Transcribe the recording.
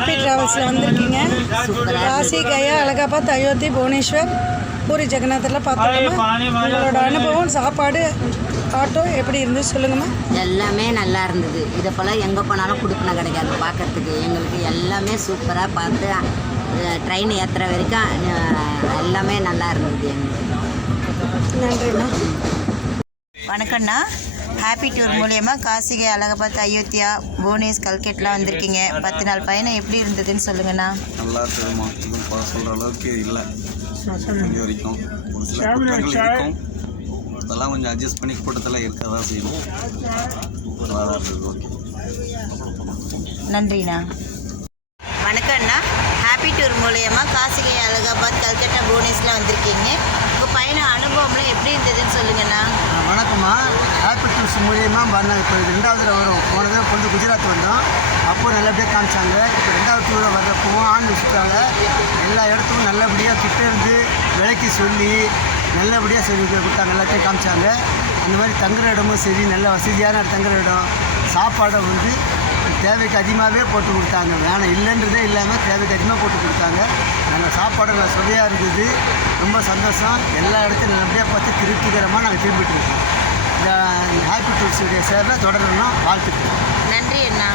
Happy ட்ராவல்ஸில் வந்திருக்கீங்க. காசி, கயா, அலகாபாத், அயோத்தி, புவனேஸ்வர், பூரி ஜெகநாத்தில் பார்த்துக்கோமா. உங்களோட அனுபவம், சாப்பாடு, ஆட்டோ எப்படி இருந்துச்சு சொல்லுங்கம்மா. எல்லாமே நல்லா இருந்தது. இதை போல் எங்கே போனாலும் கொடுப்பின கிடைக்காது பார்க்கறதுக்கு. எங்களுக்கு எல்லாமே சூப்பராக பார்த்து ட்ரெயின் ஏற்றுற வரைக்கும் எல்லாமே நல்லா இருந்தது எங்களுக்கு. நன்றிம்மா. வணக்கம்ண்ணா. ஹாப்பி டூர் மூலயமா காசிகை, அலகாபாத், அயோத்தியா, புவனேஸ், கல்கெட்லாம் வந்திருக்கீங்க. 10 நாள் பயணம் எப்படி இருந்ததுன்னு சொல்லுங்கண்ணா. நல்லா இருக்குதுமா. இதுவும் சொல்கிற அளவுக்கு இல்லை இங்கே வரைக்கும். ஒரு சில கூட்டங்கள் இருக்கும், அதெல்லாம் கொஞ்சம் அட்ஜஸ்ட் பண்ணி கூட்டத்தெல்லாம் இருக்க தான் செய்யணும். நல்லா தான் இருக்குது. ஓகே, நன்றிண்ணா. வணக்கம்ண்ணா. ஹாப்பி டூர் மூலயமா காசிகை, அலகாபாத், கல்கட்டா, புவனேஸ்லாம் வந்திருக்கீங்க. உங்கள் பயண அனுபவம்லாம் எப்படி இருந்ததுன்னு சொல்லுங்கண்ணா. வணக்கம்மா. ஹாப்பி டூர்ஸ் மூலியமாக நாங்கள் இப்போ 2வது வரோம். போனதை கொண்டு குஜராத் வந்தோம். அப்போது நல்லபடியாக காமிச்சாங்க. இப்போ 2வது டூரில் வர்றப்பவும் ஆண்டு சுற்றால எல்லா இடத்துக்கும் நல்லபடியாக கிட்டே இருந்து விலைக்கு சொல்லி நல்லபடியாக சொல்லி கொடுத்தாங்க. எல்லாத்தையும் காமிச்சாங்க. அந்த மாதிரி தங்குற இடமும் சரி, நல்ல வசதியான தங்குற இடம், சாப்பாடை தேவைக்கு அதிகமாகவே போட்டு கொடுத்தாங்க. வேணாம் இல்லைன்றதே இல்லாமல் தேவைக்கு அதிகமாக போட்டு கொடுத்தாங்க. நாங்கள் சாப்பாடு நல்லா சுவையாக இருந்தது. ரொம்ப சந்தோஷம். எல்லா இடத்தையும் நல்லபடியாக பார்த்து திருப்திகரமாக நாங்கள் திரும்பிட்டு இருக்கோம். இந்த ஹாப்பி டூர்ஸுடைய சேவை தொடரணும். வாழ்த்துக்கள். நன்றி அண்ணா.